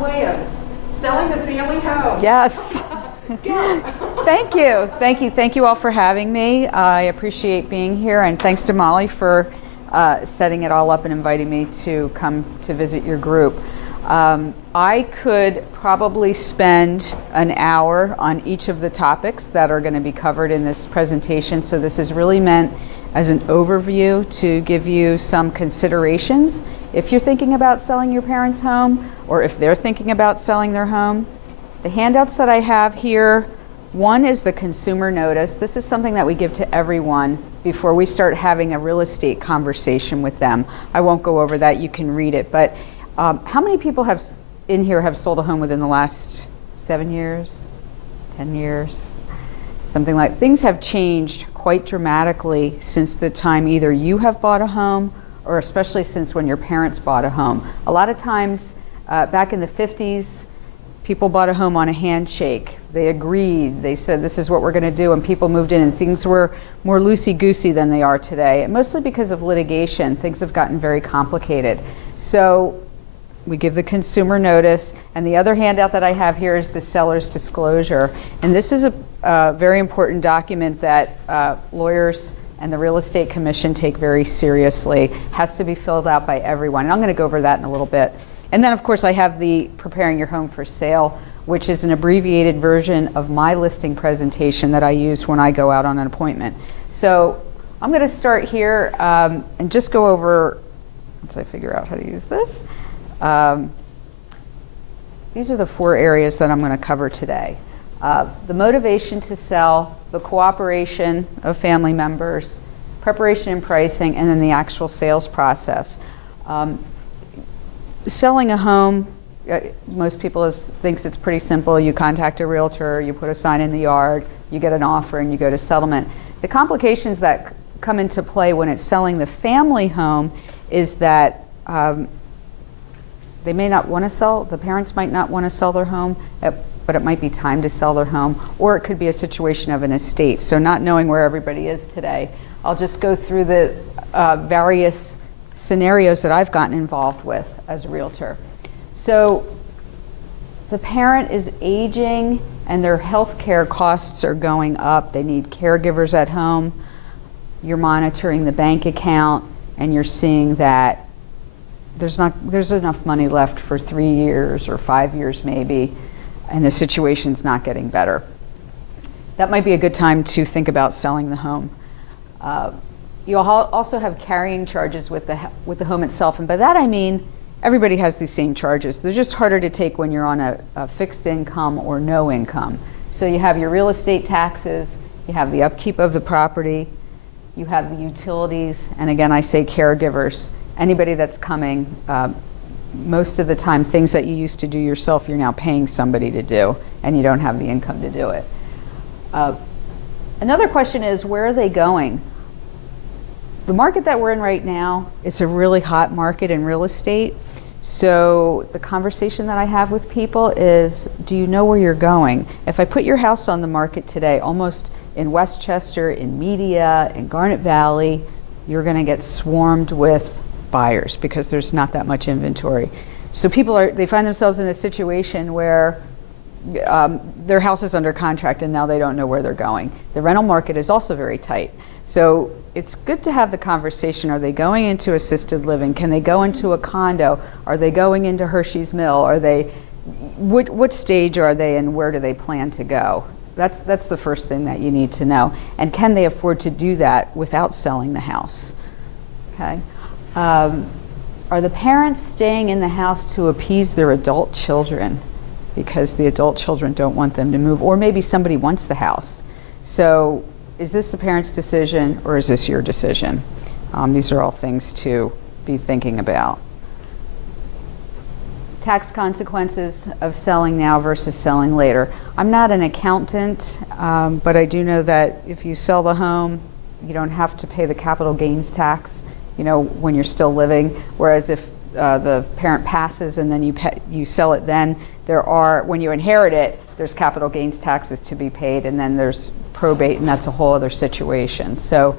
Williams, selling the family home. Yes. Thank you. Thank you. Thank you all for having me. I appreciate being here, and thanks to Molly for setting it all up and inviting me to come to visit your group. I could probably spend an hour on each of the topics that are going to be covered in this presentation. So this is really meant as an overview to give you some considerations if you're thinking about selling your parents' home or if they're thinking about selling their home. The handouts that I have here, one is the consumer notice. This is something that we give to everyone before we start having a real estate conversation with them. I won't go over that, you can read it, but how many people in here have sold a home within the last 7 years, 10 years? Something like, things have changed quite dramatically since the time either you have bought a home or especially since when your parents bought a home. A lot of times back in the 50s, people bought a home on a handshake. They agreed, they said this is what we're gonna do, and people moved in and things were more loosey-goosey than they are today, and mostly because of litigation. Things have gotten very complicated. So we give the consumer notice, and the other handout that I have here is the seller's disclosure. And this is a very important document that lawyers and the Real Estate Commission take very seriously. Has to be filled out by everyone, and I'm gonna go over that in a little bit. And then of course I have the Preparing Your Home for Sale, which is an abbreviated version of my listing presentation that I use when I go out on an appointment. So I'm gonna start here and just go over, once I figure out how to use this. These are the 4 areas that I'm going to cover today. The motivation to sell, the cooperation of family members, preparation and pricing, and then the actual sales process. Selling a home, most people thinks it's pretty simple. You contact a realtor, you put a sign in the yard, you get an offer, and you go to settlement. The complications that come into play when it's selling the family home is that they may not want to sell, the parents might not want to sell their home, but it might be time to sell their home, or it could be a situation of an estate. So not knowing where everybody is today, I'll just go through the various scenarios that I've gotten involved with as a realtor. So the parent is aging and their health care costs are going up. They need caregivers at home. You're monitoring the bank account and you're seeing that there's enough money left for 3 years or 5 years maybe, and the situation's not getting better. That might be a good time to think about selling the home. You'll also have carrying charges with the home itself, and by that I mean everybody has these same charges. They're just harder to take when you're on a fixed income or no income. So you have your real estate taxes, you have the upkeep of the property, you have the utilities, and again I say caregivers. Anybody that's coming, most of the time things that you used to do yourself, you're now paying somebody to do, and you don't have the income to do it. Another question is, where are they going? The market that we're in right now is a really hot market in real estate. So the conversation that I have with people is, do you know where you're going? If I put your house on the market today, almost in Westchester, in Media, in Garnet Valley, you're gonna get swarmed with buyers because there's not that much inventory. So people they find themselves in a situation where their house is under contract and now they don't know where they're going. The rental market is also very tight. So it's good to have the conversation. Are they going into assisted living? Can they go into a condo? Are they going into Hershey's Mill? What stage are they and where do they plan to go? That's the first thing that you need to know. And can they afford to do that without selling the house? Okay. Are the parents staying in the house to appease their adult children because the adult children don't want them to move, or maybe somebody wants the house? So is this the parent's decision or is this your decision? These are all things to be thinking about. Tax consequences of selling now versus selling later. I'm not an accountant, but I do know that if you sell the home, you don't have to pay the capital gains tax, when you're still living. Whereas if the parent passes and then you sell it, then when you inherit it, there's capital gains taxes to be paid, and then there's probate, and that's a whole other situation. So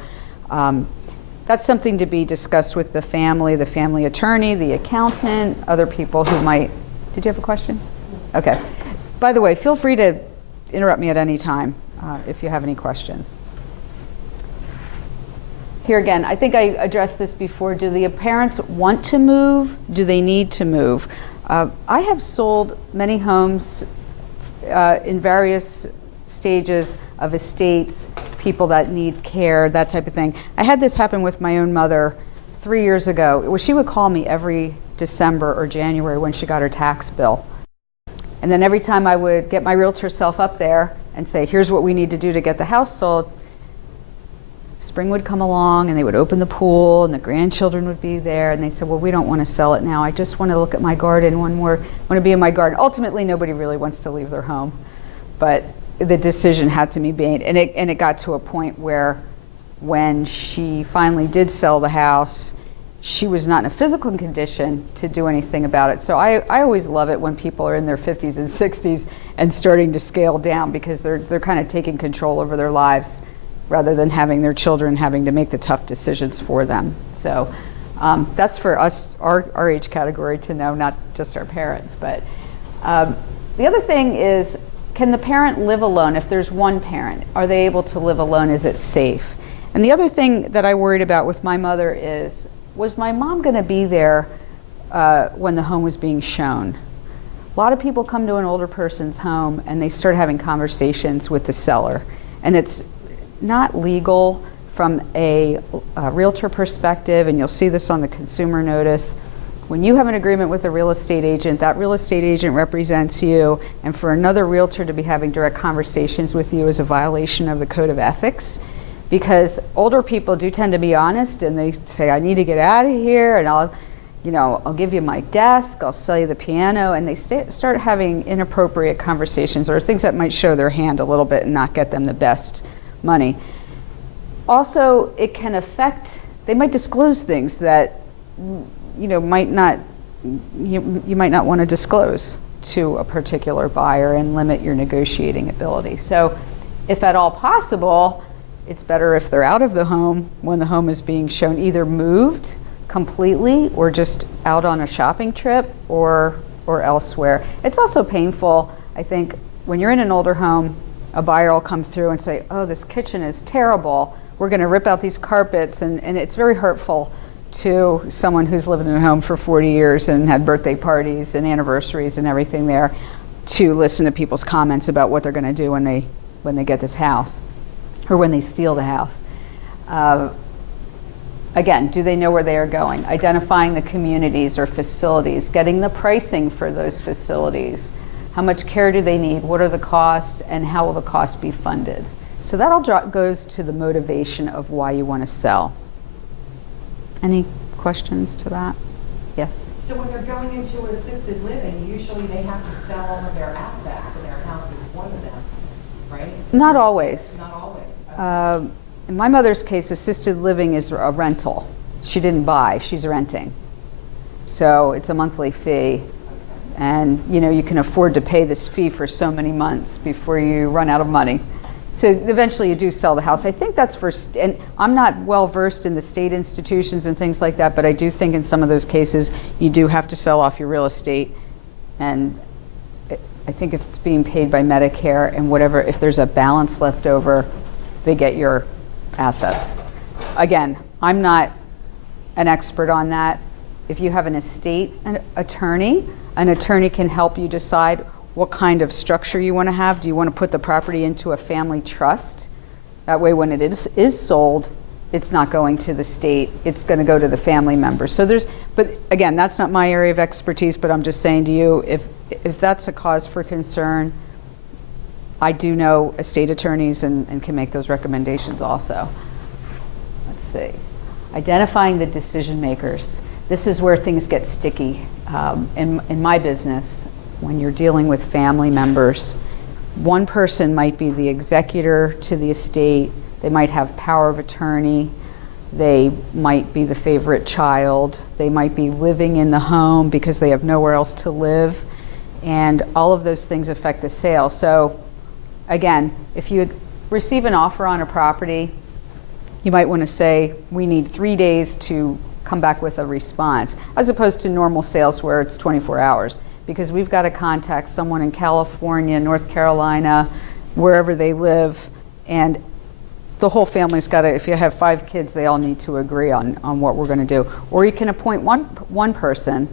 that's something to be discussed with the family attorney, the accountant, other people who might Did you have a question? Okay. By the way, feel free to interrupt me at any time if you have any questions. Here again, I think I addressed this before. Do the parents want to move? Do they need to move? I have sold many homes in various stages of estates, people that need care, that type of thing. I had this happen with my own mother 3 years ago. She would call me every December or January when she got her tax bill. And then every time I would get my realtor self up there and say, here's what we need to do to get the house sold, spring would come along and they would open the pool and the grandchildren would be there and they said, well, we don't want to sell it now. I just want to look at my garden one more, want to be in my garden. Ultimately, nobody really wants to leave their home, but the decision had to be made. And it got to a point where when she finally did sell the house, she was not in a physical condition to do anything about it. So I always love it when people are in their 50s and 60s and starting to scale down because they're kind of taking control over their lives rather than having their children having to make the tough decisions for them. So that's for us, our age category to know, not just our parents. But the other thing is, can the parent live alone? If there's one parent, are they able to live alone? Is it safe? And the other thing that I worried about with my mother is, was my mom going to be there when the home was being shown? A lot of people come to an older person's home and they start having conversations with the seller. And it's not legal from a realtor perspective, and you'll see this on the consumer notice. When you have an agreement with a real estate agent, that real estate agent represents you, and for another realtor to be having direct conversations with you is a violation of the code of ethics. Because older people do tend to be honest, and they say, I need to get out of here, and I'll give you my desk, I'll sell you the piano, and they start having inappropriate conversations or things that might show their hand a little bit and not get them the best money. Also, it can affect, they might disclose things that you might not want to disclose to a particular buyer and limit your negotiating ability. So if at all possible, it's better if they're out of the home when the home is being shown, either moved completely or just out on a shopping trip or elsewhere. It's also painful, I think, when you're in an older home, a buyer will come through and say, oh, this kitchen is terrible. We're going to rip out these carpets. And it's very hurtful to someone who's lived in a home for 40 years and had birthday parties and anniversaries and everything there to listen to people's comments about what they're going to do when they get this house or when they steal the house. Again, do they know where they are going? Identifying the communities or facilities, getting the pricing for those facilities. How much care do they need? What are the costs, and how will the costs be funded? So that all goes to the motivation of why you want to sell. Any questions to that? Yes? So when they're going into assisted living, usually they have to sell all of their assets, and their house is one of them, right? Not always. Not always. Okay. In my mother's case, assisted living is a rental. She didn't buy, she's renting. So it's a monthly fee. And you can afford to pay this fee for so many months before you run out of money. So eventually you do sell the house. I think that's and I'm not well versed in the state institutions and things like that, but I do think in some of those cases you do have to sell off your real estate. And I think if it's being paid by Medicare and whatever, if there's a balance left over, they get your assets. Again, I'm not an expert on that. If you have an estate attorney, an attorney can help you decide what kind of structure you want to have. Do you want to put the property into a family trust? That way when it is sold, it's not going to the state, it's going to go to the family members. So but again, that's not my area of expertise, but I'm just saying to you, if that's a cause for concern, I do know estate attorneys and can make those recommendations also. Let's see. Identifying the decision makers. This is where things get sticky. In my business, when you're dealing with family members, one person might be the executor to the estate. They might have power of attorney. They might be the favorite child. They might be living in the home because they have nowhere else to live. And all of those things affect the sale. So again, if you receive an offer on a property, you might want to say, we need 3 days to come back with a response, as opposed to normal sales where it's 24 hours. because we've got to contact someone in California, North Carolina, wherever they live, and the whole family's got to, if you have 5 kids, they all need to agree on what we're going to do. Or you can appoint one person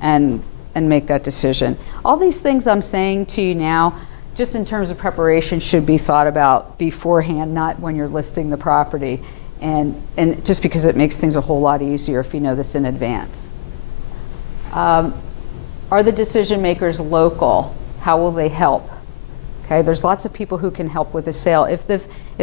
and make that decision. All these things I'm saying to you now, just in terms of preparation, should be thought about beforehand, not when you're listing the property. And just because it makes things a whole lot easier if you know this in advance. Are the decision makers local? How will they help? Okay, there's lots of people who can help with the sale. If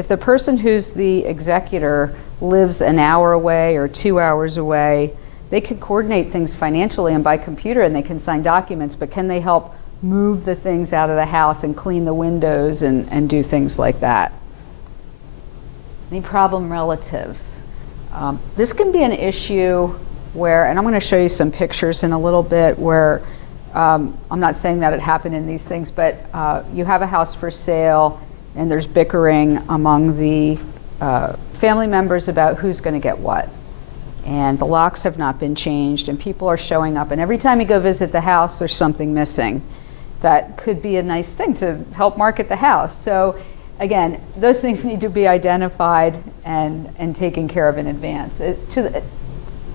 the person who's the executor lives an hour away or 2 hours away, they could coordinate things financially and by computer, and they can sign documents, but can they help move the things out of the house and clean the windows and do things like that? Any problem relatives? This can be an issue where, and I'm going to show you some pictures in a little bit where, I'm not saying that it happened in these things, but you have a house for sale and there's bickering among the family members about who's going to get what. And the locks have not been changed and people are showing up, and every time you go visit the house there's something missing. That could be a nice thing to help market the house. So again, those things need to be identified and taken care of in advance,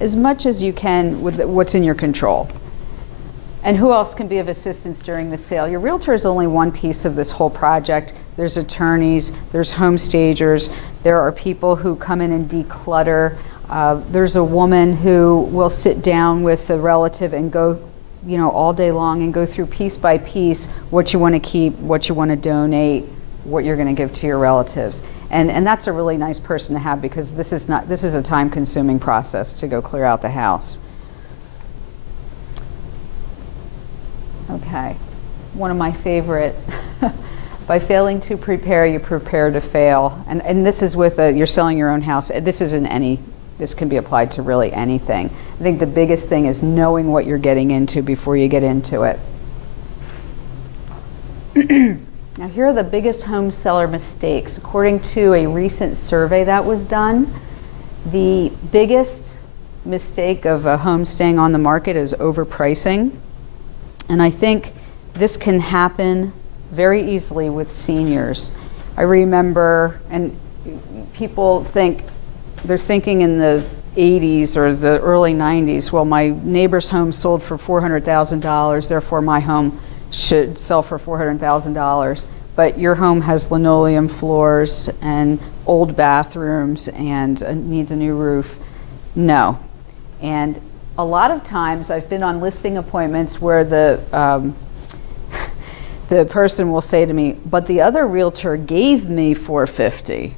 as much as you can with what's in your control. And who else can be of assistance during the sale? Your realtor is only one piece of this whole project. There's attorneys, there's home stagers, there are people who come in and declutter. There's a woman who will sit down with the relative and go, all day long and go through piece by piece what you want to keep, what you want to donate, what you're going to give to your relatives. And that's a really nice person to have, because this is a time-consuming process to go clear out the house. Okay, one of my favorite. By failing to prepare, you prepare to fail. And this is with you're selling your own house. This can be applied to really anything. I think the biggest thing is knowing what you're getting into before you get into it. Now here are the biggest home seller mistakes. According to a recent survey that was done, the biggest mistake of a home staying on the market is overpricing. And I think this can happen very easily with seniors. I remember, and people think, they're thinking in the 80s or the early 90s, well, my neighbor's home sold for $400,000, therefore my home should sell for $400,000. But your home has linoleum floors and old bathrooms and needs a new roof. No. And a lot of times I've been on listing appointments where the person will say to me, but the other realtor gave me $450.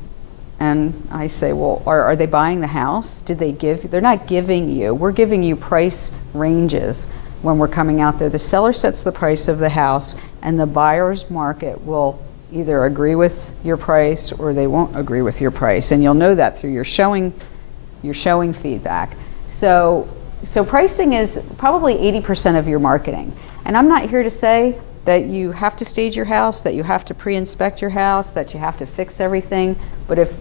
And I say, well, are they buying the house? Did they give? They're not giving you. We're giving you price ranges when we're coming out there. The seller sets the price of the house, and the buyer's market will either agree with your price or they won't agree with your price. And you'll know that through your showing feedback. So pricing is probably 80% of your marketing. And I'm not here to say that you have to stage your house, that you have to pre-inspect your house, that you have to fix everything, but if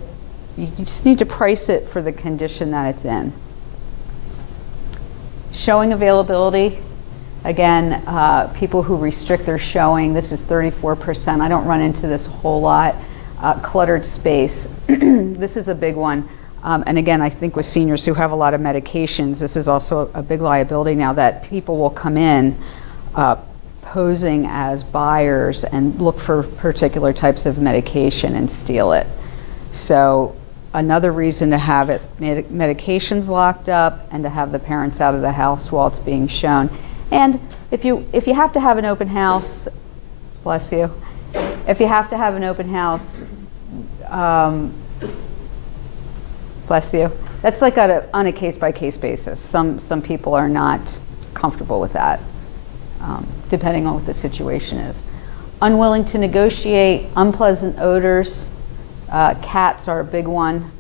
you just need to price it for the condition that it's in. Showing availability, again, people who restrict their showing, this is 34%. I don't run into this a whole lot. Cluttered space, this is a big one. And again, I think with seniors who have a lot of medications, this is also a big liability now, that people will come in posing as buyers and look for particular types of medication and steal it. So another reason to have medications locked up and to have the parents out of the house while it's being shown. And if you have to have an open house, bless you, if you have to have an open house, bless you, that's like on a case-by-case basis. Some people are not comfortable with that, depending on what the situation is. Unwilling to negotiate, unpleasant odors, cats are a big one,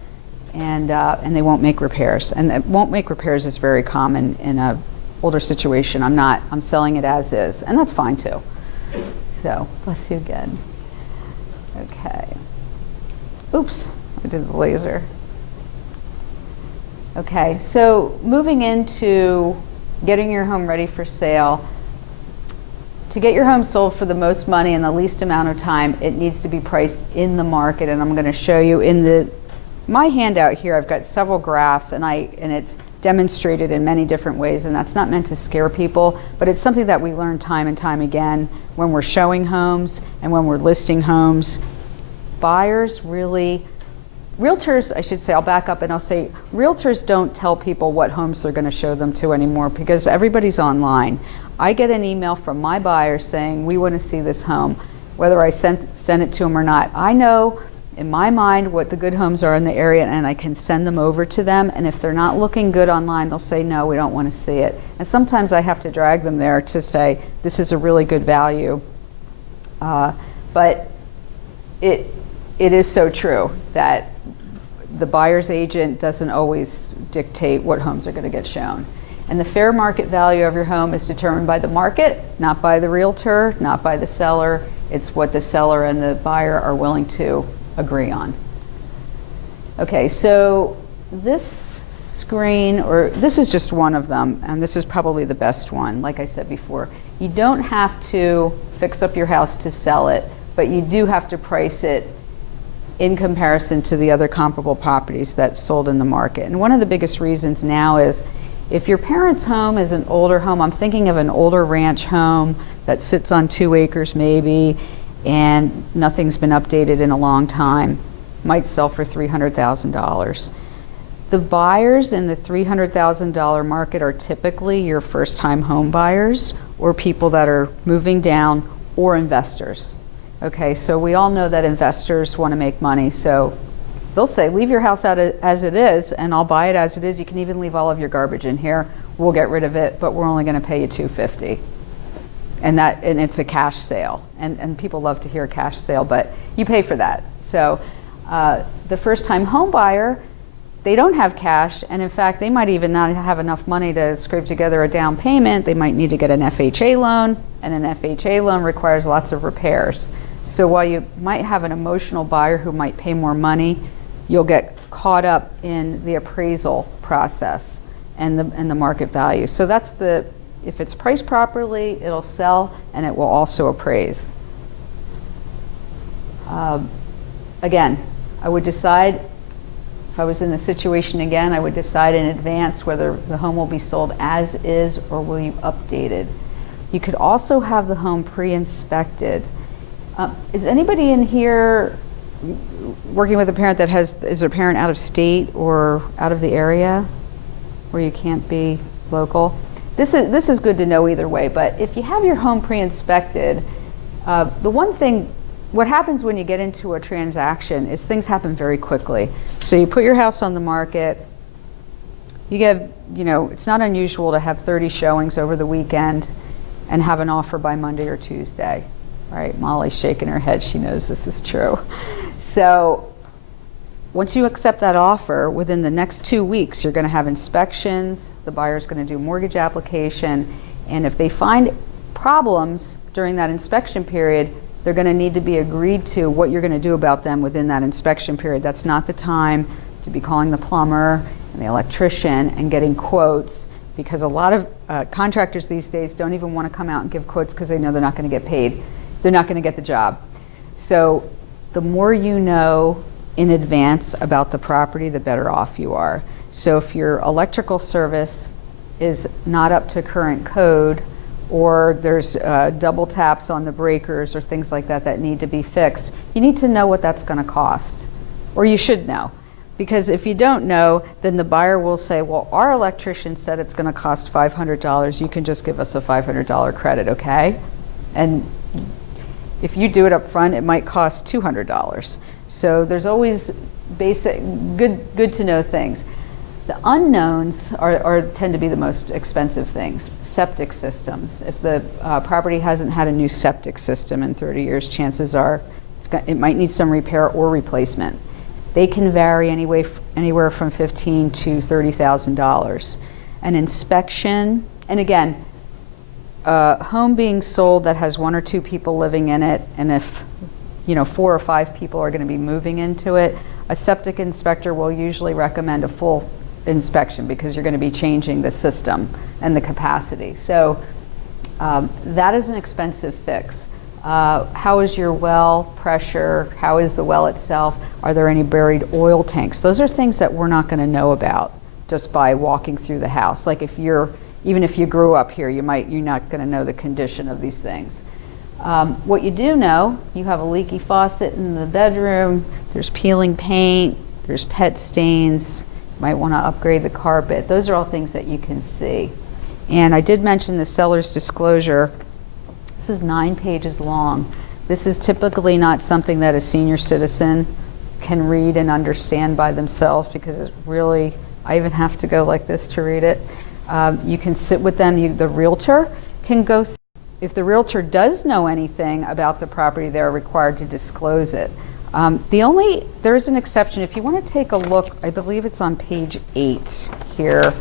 and they won't make repairs. And won't make repairs is very common in a older situation. I'm selling it as is, and that's fine too. So, bless you again. Okay. Oops, I did the laser. Okay, so moving into getting your home ready for sale, to get your home sold for the most money in the least amount of time, it needs to be priced in the market. And I'm going to show you in my handout here, I've got several graphs, and it's demonstrated in many different ways, and that's not meant to scare people, but it's something that we learn time and time again when we're showing homes and when we're listing homes. Buyers really, realtors, I should say, I'll back up and I'll say, realtors don't tell people what homes they're going to show them to anymore because everybody's online. I get an email from my buyers saying, we want to see this home, whether I send it to them or not. I know in my mind what the good homes are in the area, and I can send them over to them, and if they're not looking good online, they'll say, no, we don't want to see it. And sometimes I have to drag them there to say, this is a really good value. But it is so true that the buyer's agent doesn't always dictate what homes are going to get shown. And the fair market value of your home is determined by the market, not by the realtor, not by the seller. It's what the seller and the buyer are willing to agree on. Okay, so this screen, or this is just one of them, and this is probably the best one. Like I said before, you don't have to fix up your house to sell it, but you do have to price it in comparison to the other comparable properties that sold in the market. And one of the biggest reasons now is if your parents' home is an older home, I'm thinking of an older ranch home that sits on 2 acres maybe, and nothing's been updated in a long time, might sell for $300,000. The buyers in the $300,000 market are typically your first-time home buyers or people that are moving down or investors. Okay, so we all know that investors want to make money, so they'll say, leave your house out as it is, and I'll buy it as it is. You can even leave all of your garbage in here. We'll get rid of it, but we're only going to pay you $250. And it's a cash sale, and people love to hear cash sale, but you pay for that. So the first-time home buyer, they don't have cash, and in fact, they might even not have enough money to scrape together a down payment. They might need to get an FHA loan, and an FHA loan requires lots of repairs. So while you might have an emotional buyer who might pay more money, you'll get caught up in the appraisal process and the market value. So that's if it's priced properly, it'll sell and it will also appraise. Again, I would decide, if I was in the situation again, I would decide in advance whether the home will be sold as is or will you update it. You could also have the home pre-inspected. Is anybody in here working with a parent that is a parent out of state or out of the area where you can't be local? This is good to know either way, but if you have your home pre-inspected, the one thing, what happens when you get into a transaction is things happen very quickly. So you put your house on the market, you get, it's not unusual to have 30 showings over the weekend and have an offer by Monday or Tuesday. Right, Molly's shaking her head, she knows this is true. So once you accept that offer, within the next 2 weeks, you're going to have inspections, the buyer's going to do mortgage application, and if they find problems during that inspection period, they're going to need to be agreed to what you're going to do about them within that inspection period. That's not the time to be calling the plumber and the electrician and getting quotes, because a lot of contractors these days don't even want to come out and give quotes because they know they're not going to get paid. They're not going to get the job. So the more you know in advance about the property, the better off you are. So if your electrical service is not up to current code, or there's double taps on the breakers or things like that that need to be fixed, you need to know what that's going to cost, or you should know. Because if you don't know, then the buyer will say, well, our electrician said it's going to cost $500. You can just give us a $500 credit, okay? And if you do it up front, it might cost $200. So there's always basic, good to know things. The unknowns tend to be the most expensive things. Septic systems. If the property hasn't had a new septic system in 30 years, chances are it might need some repair or replacement. They can vary anywhere from $15,000 to $30,000. An inspection, and again, a home being sold that has 1 or 2 people living in it, and if 4 or 5 people are going to be moving into it, a septic inspector will usually recommend a full inspection because you're going to be changing the system and the capacity. So That is an expensive fix. How is your well pressure? How is the well itself? Are there any buried oil tanks? Those are things that we're not going to know about just by walking through the house. Like even if you grew up here, you're not going to know the condition of these things. What you do know, you have a leaky faucet in the bedroom, there's peeling paint, there's pet stains, you might want to upgrade the carpet. Those are all things that you can see. And I did mention the seller's disclosure. This is 9 pages long. This is typically not something that a senior citizen can read and understand by themselves because it's really, I even have to go like this to read it. You can sit with them, the realtor can go through. If the realtor does know anything about the property, they're required to disclose it. There's an exception. If you want to take a look, I believe it's on page 8 here.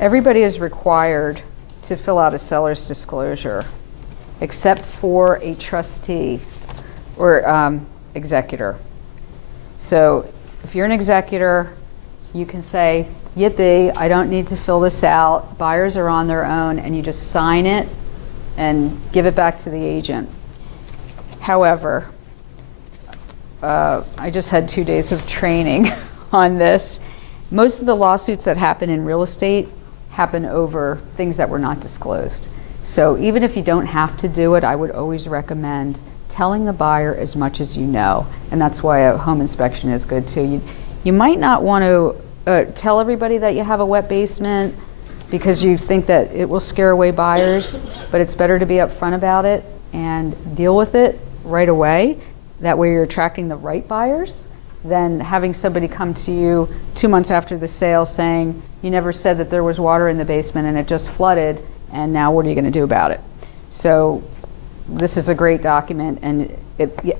Everybody is required to fill out a seller's disclosure, except for a trustee or executor. So if you're an executor, you can say, yippee, I don't need to fill this out. Buyers are on their own, and you just sign it and give it back to the agent. However, I just had 2 days of training on this. Most of the lawsuits that happen in real estate happen over things that were not disclosed. So even if you don't have to do it, I would always recommend telling the buyer as much as you know. And that's why a home inspection is good too. You might not want to tell everybody that you have a wet basement because you think that it will scare away buyers, but it's better to be upfront about it and deal with it right away. That way you're attracting the right buyers than having somebody come to you 2 months after the sale saying, you never said that there was water in the basement and it just flooded, and now what are you going to do about it? So this is a great document, and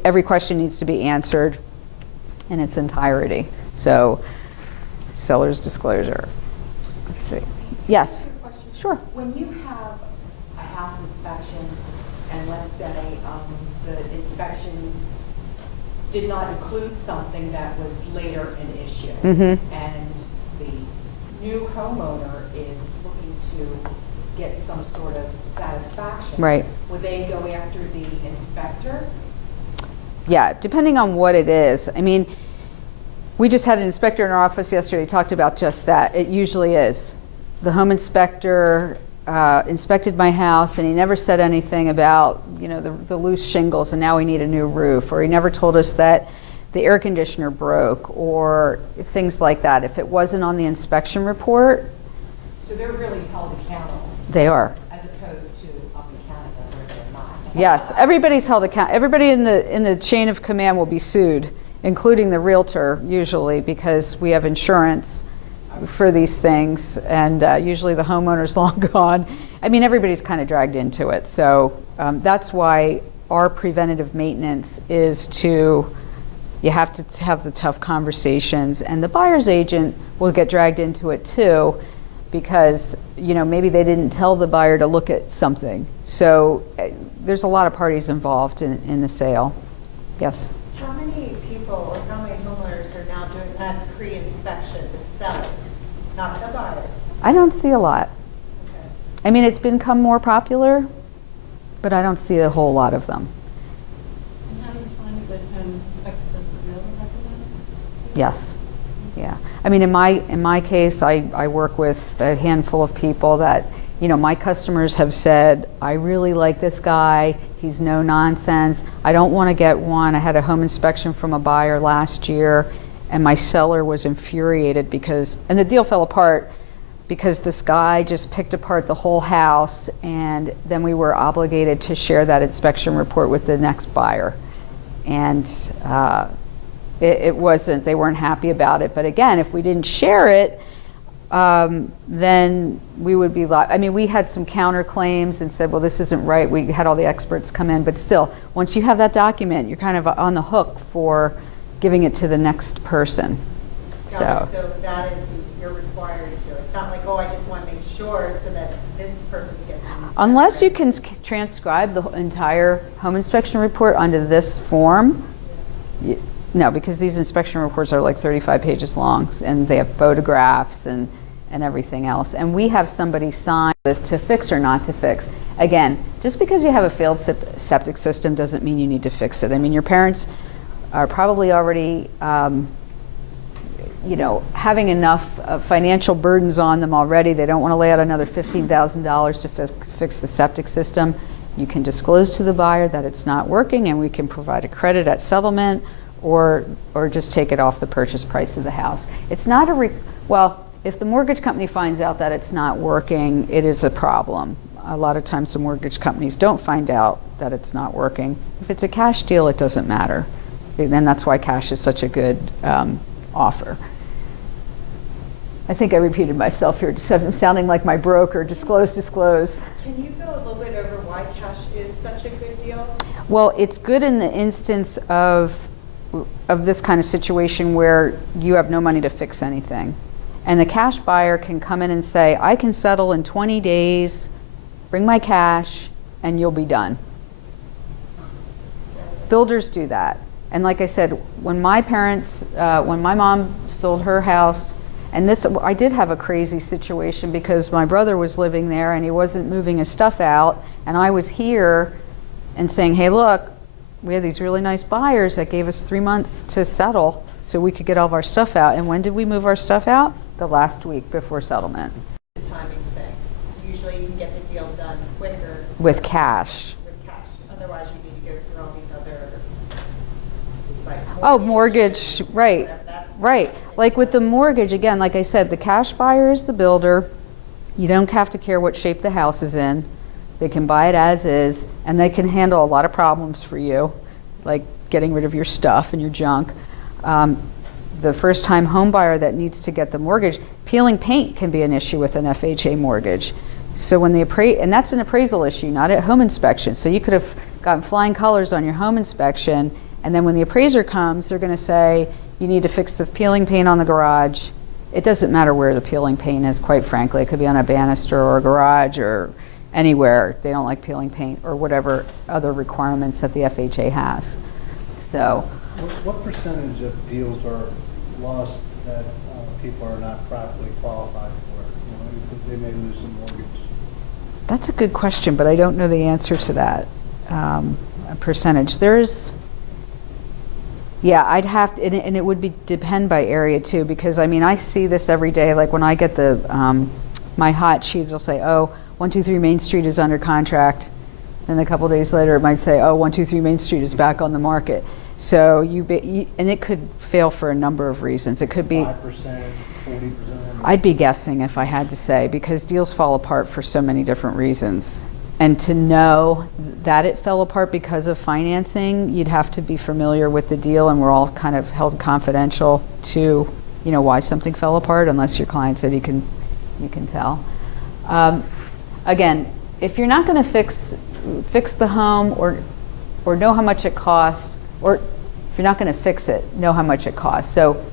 every question needs to be answered in its entirety. So seller's disclosure. Let's see. Yes? Sure. When you have a house inspection, and let's say the inspection did not include something that was later an issue, and the new homeowner is looking to get some sort of satisfaction, right? Would they go after the inspector? Yeah, depending on what it is. I mean, we just had an inspector in our office yesterday talked about just that. It usually is. The home inspector inspected my house, and he never said anything about, the loose shingles and now we need a new roof, or he never told us that the air conditioner broke, or things like that. If it wasn't on the inspection report. So they're really held accountable. They are. As opposed to up in Canada where they're not. Yes, everybody's held accountable. Everybody in the chain of command will be sued, including the realtor usually, because we have insurance for these things, and usually the homeowner's long gone. I mean, everybody's kind of dragged into it. So that's why our preventative maintenance is you have to have the tough conversations, and the buyer's agent will get dragged into it too, because maybe they didn't tell the buyer to look at something. So there's a lot of parties involved in the sale. Yes? How many people or how many homeowners are now doing that pre-inspection, the seller, not the buyer? I don't see a lot. Okay. I mean, it's become more popular, but I don't see a whole lot of them. And how do you find a good home inspector? Does the realtor recommend? Yes. Yeah. I mean, in my case, I work with a handful of people that, my customers have said, I really like this guy. He's no nonsense. I don't want to get one. I had a home inspection from a buyer last year, and my seller was infuriated and the deal fell apart because this guy just picked apart the whole house, and then we were obligated to share that inspection report with the next buyer. And it wasn't, they weren't happy about it. But again, if we didn't share it, then we would be I mean, we had some counterclaims and said, well, this isn't right. We had all the experts come in, but still, once you have that document, you're kind of on the hook for giving it to the next person. So that is who you're required to. It's not like, oh, I just want to make sure so that this person gets it. Unless you can transcribe the entire home inspection report onto this form, No, because these inspection reports are like 35 pages long, and they have photographs and everything else. And we have somebody sign this to fix or not to fix. Again, just because you have a failed septic system doesn't mean you need to fix it. I mean, your parents are probably already, you know, having enough financial burdens on them already. They don't want to lay out another $15,000 to fix the septic system. You can disclose to the buyer that it's not working, and we can provide a credit at settlement, or just take it off the purchase price of the house. It's not a, well, if the mortgage company finds out that it's not working, it is a problem. A lot of times the mortgage companies don't find out that it's not working. If it's a cash deal, it doesn't matter. And that's why cash is such a good offer. I think I repeated myself here, just I'm sounding like my broker. Disclose. Can you go a little bit over why cash is such a good deal? Well, it's good in the instance of this kind of situation where you have no money to fix anything. And the cash buyer can come in and say, I can settle in 20 days, bring my cash, and you'll be done. Builders do that. And like I said, when my mom sold her house, and this, I did have a crazy situation because my brother was living there and he wasn't moving his stuff out, and I was here and saying, hey, look, we had these really nice buyers that gave us 3 months to settle so we could get all of our stuff out. And when did we move our stuff out? The last week before settlement. The timing thing. Usually you can get the deal done quicker. With cash. With cash. Otherwise you need to go through all these other, like, Oh, mortgage, right, whatever that- right. Like with the mortgage, again, like I said, the cash buyer is the builder. You don't have to care what shape the house is in. They can buy it as is, and they can handle a lot of problems for you, like getting rid of your stuff and your junk. The first-time home buyer that needs to get the mortgage, peeling paint can be an issue with an FHA mortgage. So when and that's an appraisal issue, not a home inspection. So you could have gotten flying colors on your home inspection, and then when the appraiser comes, they're going to say, you need to fix the peeling paint on the garage. It doesn't matter where the peeling paint is, quite frankly. It could be on a banister or a garage or anywhere. They don't like peeling paint or whatever other requirements that the FHA has. So, What percentage of deals are lost that people are not properly qualified for? You know, because they may lose the mortgage. that's a good question, but I don't know the answer to that percentage. Yeah, I'd have to, and it would depend by area too, because I mean, I see this every day. Like when I get my hot sheet, it'll say, oh, 123 Main Street is under contract. And a couple days later, it might say, oh, 123 Main Street is back on the market. So and it could fail for a number of reasons. It could be 5%, 40%? I'd be guessing if I had to say, because deals fall apart for so many different reasons. And to know that it fell apart because of financing, you'd have to be familiar with the deal, and we're all kind of held confidential to, why something fell apart, unless your client said you can tell. Again, if you're not going to fix the home or know how much it costs, or if you're not going to fix it, know how much it costs. So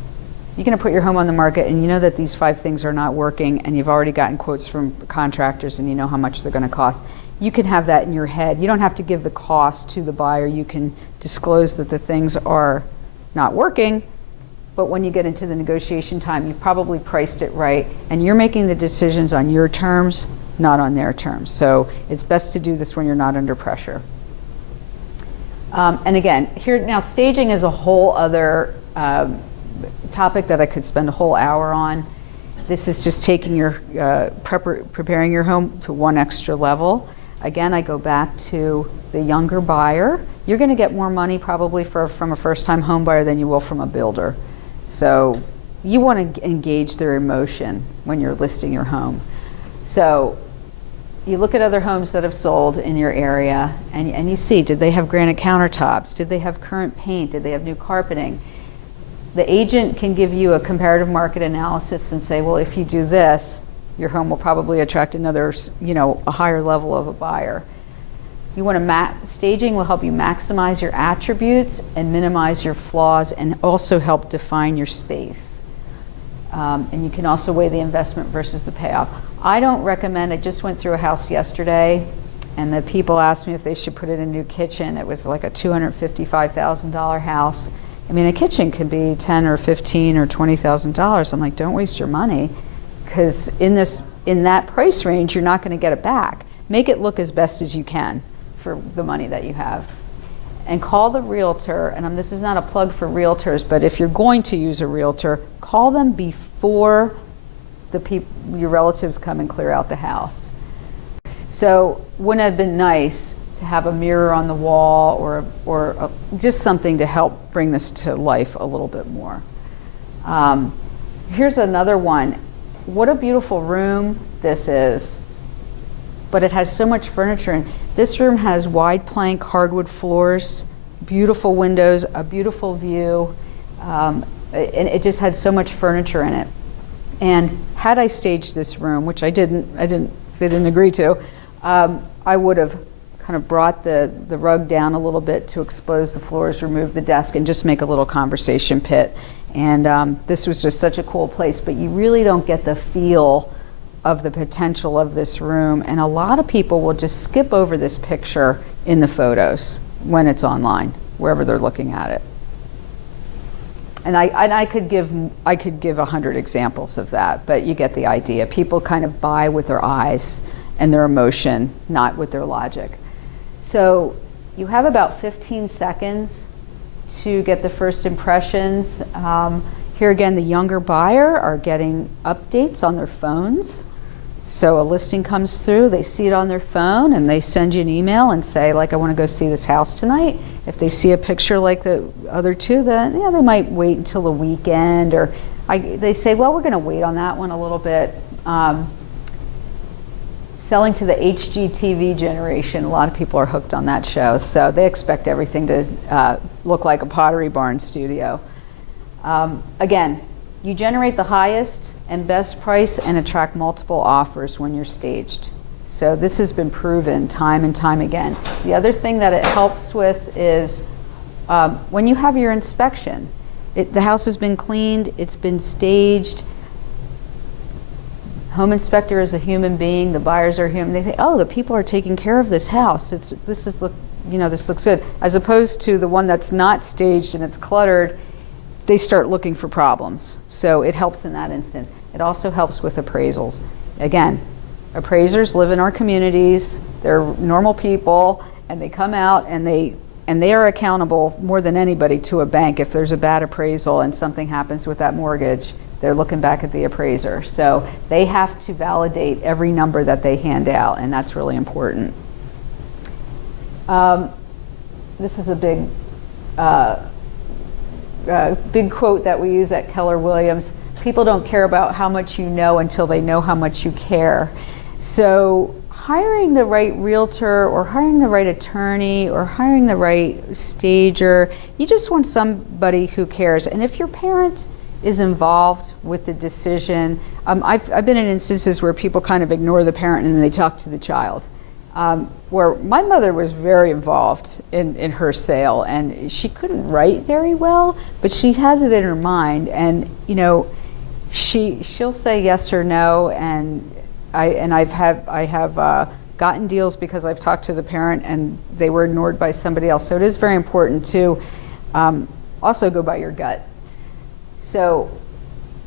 you're going to put your home on the market and you know that these 5 things are not working, and you've already gotten quotes from contractors and you know how much they're going to cost. You can have that in your head. You don't have to give the cost to the buyer. You can disclose that the things are not working, but when you get into the negotiation time, you've probably priced it right, and you're making the decisions on your terms, not on their terms. So it's best to do this when you're not under pressure. And again, here now, staging is a whole other topic that I could spend a whole hour on. This is just taking your preparing your home to one extra level. Again, I go back to the younger buyer. You're going to get more money probably from a first-time home buyer than you will from a builder. So you want to engage their emotion when you're listing your home. So you look at other homes that have sold in your area, and you see, did they have granite countertops? Did they have current paint? Did they have new carpeting? The agent can give you a comparative market analysis and say, well, if you do this, your home will probably attract another, a higher level of a buyer. You want to staging will help you maximize your attributes and minimize your flaws, and also help define your space. And you can also weigh the investment versus the payoff. I don't recommend, I just went through a house yesterday, and the people asked me if they should put in a new kitchen. It was like a $255,000 house. I mean, a kitchen could be 10 or 15 or $20,000. I'm like, don't waste your money, because in that price range, you're not going to get it back. Make it look as best as you can for the money that you have. And call the realtor, and this is not a plug for realtors, but if you're going to use a realtor, call them before your relatives come and clear out the house. So wouldn't it have been nice to have a mirror on the wall or just something to help bring this to life a little bit more. Here's another one. What a beautiful room this is, but it has so much furniture in. This room has wide plank hardwood floors, beautiful windows, a beautiful view, and it just had so much furniture in it. And had I staged this room, which they didn't agree to, I would have kind of brought the rug down a little bit to expose the floors, remove the desk, and just make a little conversation pit. And this was just such a cool place, but you really don't get the feel of the potential of this room. And a lot of people will just skip over this picture in the photos when it's online, wherever they're looking at it. And I could give 100 examples of that, but you get the idea. People kind of buy with their eyes and their emotion, not with their logic. So you have about 15 seconds to get the first impressions. Here again, the younger buyer are getting updates on their phones. So a listing comes through, they see it on their phone, and they send you an email and say, like, I want to go see this house tonight. If they see a picture like the other two, then they might wait until the weekend, or they say, well, we're going to wait on that one a little bit. Selling to the HGTV generation, a lot of people are hooked on that show, so they expect everything to look like a Pottery Barn studio. Again, you generate the highest and best price and attract multiple offers when you're staged. So this has been proven time and time again. The other thing that it helps with is when you have your inspection, the house has been cleaned, it's been staged. Home inspector is a human being, the buyers are human. They think, oh, the people are taking care of this house. This looks good. As opposed to the one that's not staged and it's cluttered, they start looking for problems. So it helps in that instance. It also helps with appraisals. Again, appraisers live in our communities. They're normal people, and they come out and they are accountable more than anybody to a bank. If there's a bad appraisal and something happens with that mortgage, they're looking back at the appraiser. So they have to validate every number that they hand out, and that's really important. This is a big quote that we use at Keller Williams. People don't care about how much you know until they know how much you care. So hiring the right realtor or hiring the right attorney or hiring the right stager, you just want somebody who cares. And if your parent is involved with the decision, I've been in instances where people kind of ignore the parent and then they talk to the child. Where my mother was very involved in her sale, and she couldn't write very well, but she has it in her mind, and she'll say yes or no, and I have gotten deals because I've talked to the parent and they were ignored by somebody else. So it is very important to also go by your gut. So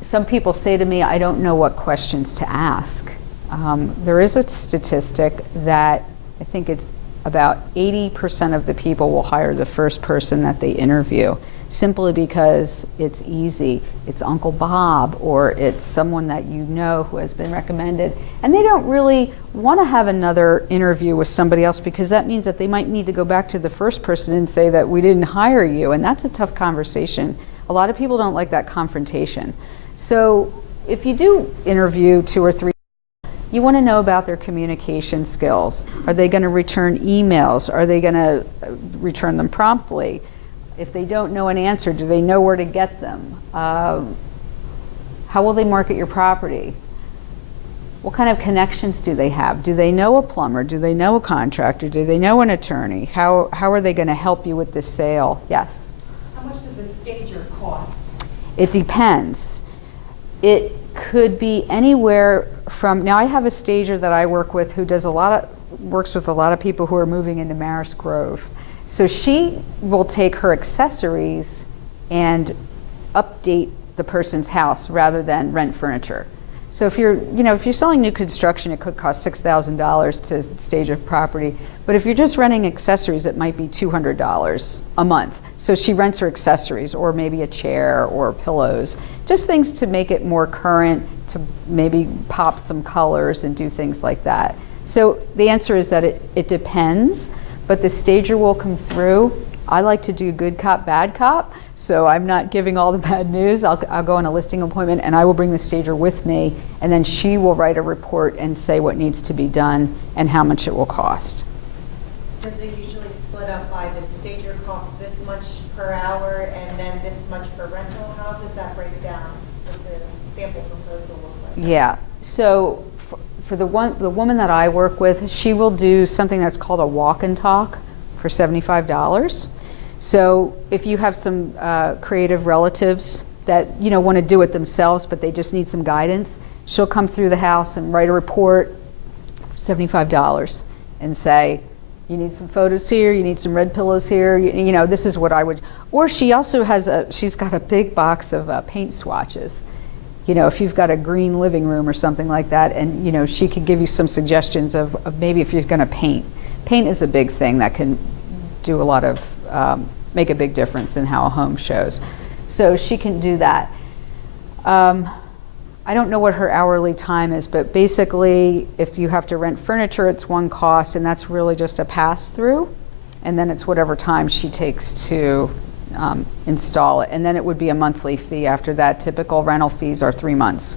some people say to me, I don't know what questions to ask. There is a statistic that I think it's about 80% of the people will hire the first person that they interview, simply because it's easy. It's Uncle Bob, or it's someone that you know who has been recommended. And they don't really want to have another interview with somebody else, because that means that they might need to go back to the first person and say that we didn't hire you, and that's a tough conversation. A lot of people don't like that confrontation. So if you do interview 2 or 3, you want to know about their communication skills. Are they going to return emails? Are they going to return them promptly? If they don't know an answer, do they know where to get them? How will they market your property? What kind of connections do they have? Do they know a plumber? Do they know a contractor? Do they know an attorney? How are they going to help you with this sale? Yes? How much does a stager cost? It depends. It could be anywhere from, now I have a stager that I work with who does works with a lot of people who are moving into Marist Grove. So she will take her accessories and update the person's house rather than rent furniture. So if you're, if you're selling new construction, it could cost $6,000 to stage a property. But if you're just renting accessories, it might be $200 a month. So she rents her accessories, or maybe a chair or pillows, just things to make it more current, to maybe pop some colors and do things like that. So the answer is that it depends, but the stager will come through. I like to do good cop, bad cop, so I'm not giving all the bad news. I'll go on a listing appointment and I will bring the stager with me, and then she will write a report and say what needs to be done and how much it will cost. Does it usually split up by the stager costs this much per hour and then this much for rental? How does that break down? What does the sample proposal look like? Yeah, so for the woman that I work with, she will do something that's called a walk and talk for $75. So if you have some creative relatives that want to do it themselves, but they just need some guidance, she'll come through the house and write a report for $75 and say, you need some photos here, you need some red pillows here, this is what I would. Or she also has she's got a big box of paint swatches. If you've got a green living room or something like that, and she could give you some suggestions of maybe if you're going to paint. Paint is a big thing that can do a lot of, make a big difference in how a home shows. So she can do that. I don't know what her hourly time is, but basically if you have to rent furniture, it's one cost, and that's really just a pass-through. And then it's whatever time she takes to install it. And then it would be a monthly fee after that. Typical rental fees are 3 months.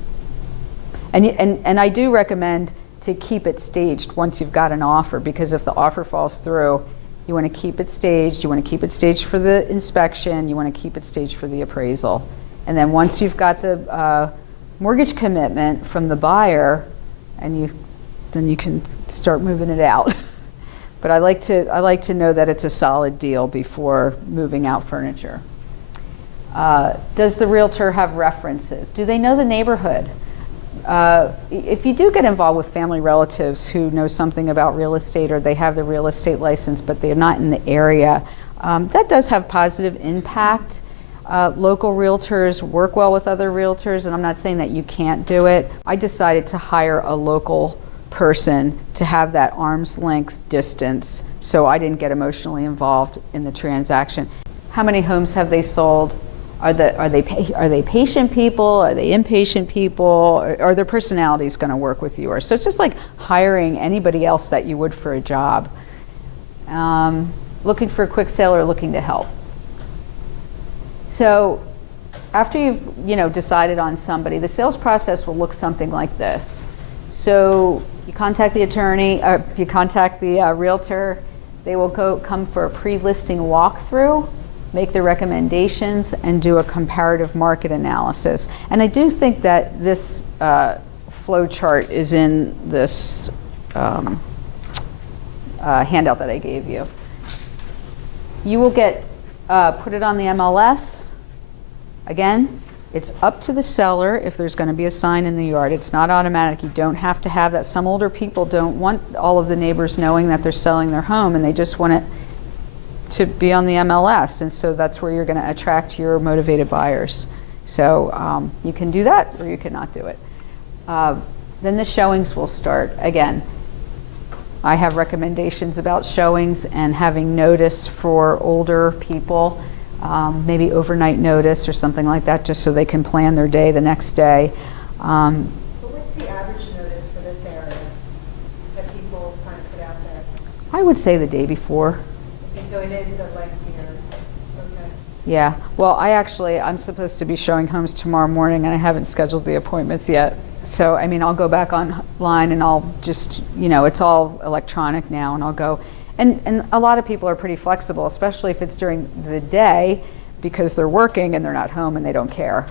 And I do recommend to keep it staged once you've got an offer, because if the offer falls through, you want to keep it staged, you want to keep it staged for the inspection, you want to keep it staged for the appraisal. And then once you've got the mortgage commitment from the buyer, and then you can start moving it out. But I like to know that it's a solid deal before moving out furniture. Does the realtor have references? Do they know the neighborhood? If you do get involved with family relatives who know something about real estate, or they have the real estate license but they're not in the area, that does have positive impact. Local realtors work well with other realtors, and I'm not saying that you can't do it. I decided to hire a local person to have that arm's length distance, so I didn't get emotionally involved in the transaction. How many homes have they sold? Are they patient people? Are they impatient people? Are their personalities going to work with you? So it's just like hiring anybody else that you would for a job. Looking for a quick sale or looking to help. So after you've decided on somebody, the sales process will look something like this. So you contact the attorney, or you contact the realtor. They will come for a pre-listing walkthrough, make the recommendations, and do a comparative market analysis. And I do think that this flow chart is in this handout that I gave you. You will get put it on the MLS. Again, it's up to the seller if there's going to be a sign in the yard. It's not automatic. You don't have to have that. Some older people don't want all of the neighbors knowing that they're selling their home, and they just want it to be on the MLS, and so that's where you're going to attract your motivated buyers. So you can do that, or you cannot do it. Then the showings will start. Again, I have recommendations about showings and having notice for older people, maybe overnight notice or something like that, just so they can plan their day the next day. But what's the average notice for this area that people kind of put out there? I would say the day before. Okay, so it is the lengthier, okay. Yeah, well, I'm supposed to be showing homes tomorrow morning, and I haven't scheduled the appointments yet. So, I'll go back online and I'll just, it's all electronic now, and I'll go. And a lot of people are pretty flexible, especially if it's during the day, because they're working and they're not home and they don't care.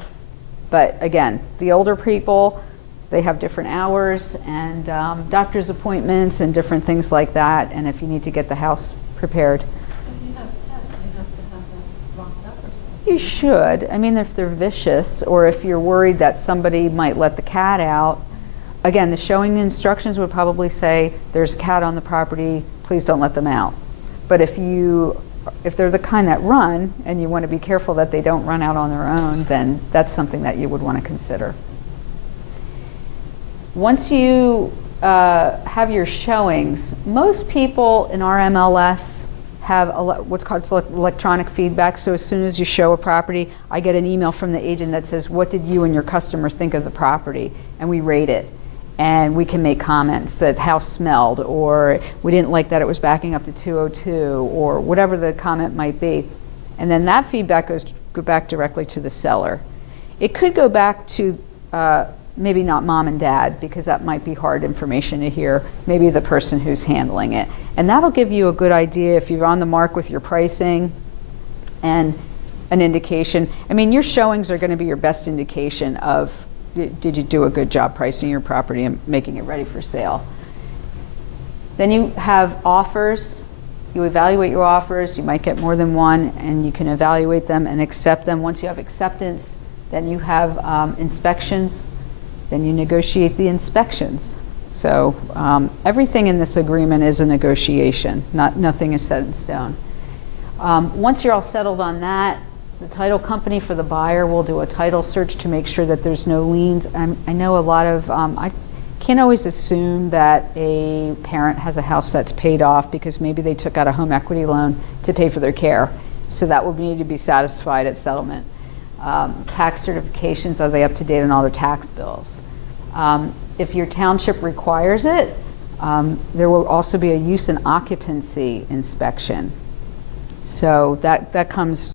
But again, the older people, they have different hours and doctor's appointments and different things like that. And if you need to get the house prepared. If you have pets, you have to have them locked up or something. You should. If they're vicious, or if you're worried that somebody might let the cat out. Again, the showing instructions would probably say, there's a cat on the property, please don't let them out. But if you if they're the kind that run, and you want to be careful that they don't run out on their own, then that's something that you would want to consider. Once you have your showings, most people in our MLS have what's called electronic feedback. So as soon as you show a property, I get an email from the agent that says, what did you and your customer think of the property? And we rate it. And we can make comments that house smelled, or we didn't like that it was backing up to 202, or whatever the comment might be. And then that feedback go back directly to the seller. It could go back to maybe not mom and dad, because that might be hard information to hear, maybe the person who's handling it. And that'll give you a good idea if you're on the mark with your pricing and an indication. I mean, your showings are going to be your best indication of did you do a good job pricing your property and making it ready for sale. Then you have offers. You evaluate your offers. You might get more than one, and you can evaluate them and accept them. Once you have acceptance, then you have inspections. Then you negotiate the inspections. So everything in this agreement is a negotiation. Nothing is set in stone. Once you're all settled on that, the title company for the buyer will do a title search to make sure that there's no liens. I know a lot of, I can't always assume that a parent has a house that's paid off because maybe they took out a home equity loan to pay for their care. So that will need to be satisfied at settlement. Tax certifications, are they up to date on all their tax bills? If your township requires it, there will also be a use and occupancy inspection. So that comes